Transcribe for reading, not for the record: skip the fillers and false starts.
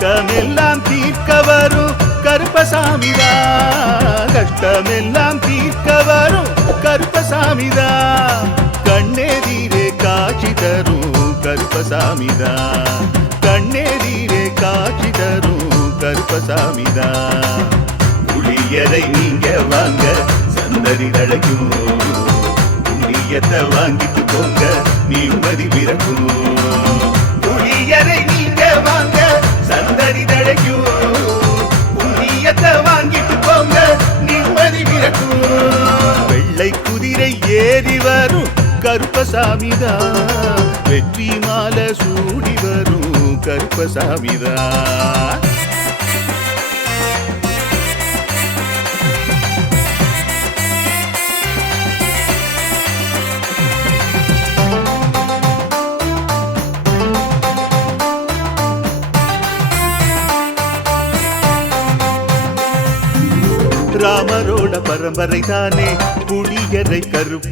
கஷ்டமெல்லாம் தீர்க்க வரும் கருப்பசாமிதான், கஷ்டமெல்லாம் தீர்க்க வரும் கருப்பசாமிதான், கண்ணெதிரே காட்சி தரும் கருப்பசாமிதான், கண்ணெதிரே காட்சி தரும் கருப்பசாமிதான். புளியரை நீங்க வாங்க சந்ததி தழைக்கும், புளியத்தை வாங்கிட்டு போங்க நிம்மதி பிறக்கும். புளியரை நீங்க வாங்க சந்ததி தழைக்கும், புளியத்தை வாங்கிட்டு போங்க நிம்மதி பிறக்கும். வெள்ளை குதிரை ஏறி வரும் கருப்பசாமிதான், வெற்றி மாலை சூடி வரும் கருப்பசாமிதான். ராமரோட பரம்பரை தானே புளியரை கருப்ப